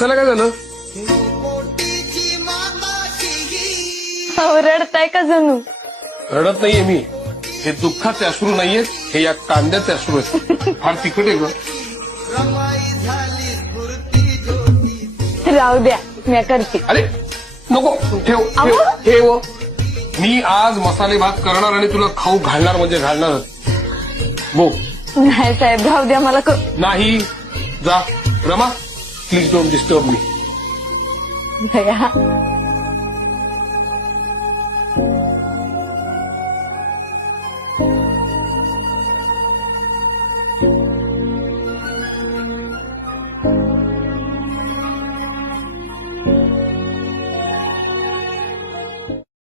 हसायला काय झालं? रडताय का जणू? रडत नाहीये मी. हे दुःखाचे अश्रू नाहीयेत, हे या कांद्याचे अश्रू आहेत. फार तिखट आहे ग. राहू द्या, मी करते. अरे नको, ठेव ठेव ठेव. मी आज मसाले भात करणार आणि तुला खाऊ घालणार म्हणजे घालणारच. गो. नाही साहेब, राहू द्या, मला नाही, जा. Rama, please don't disturb me. भया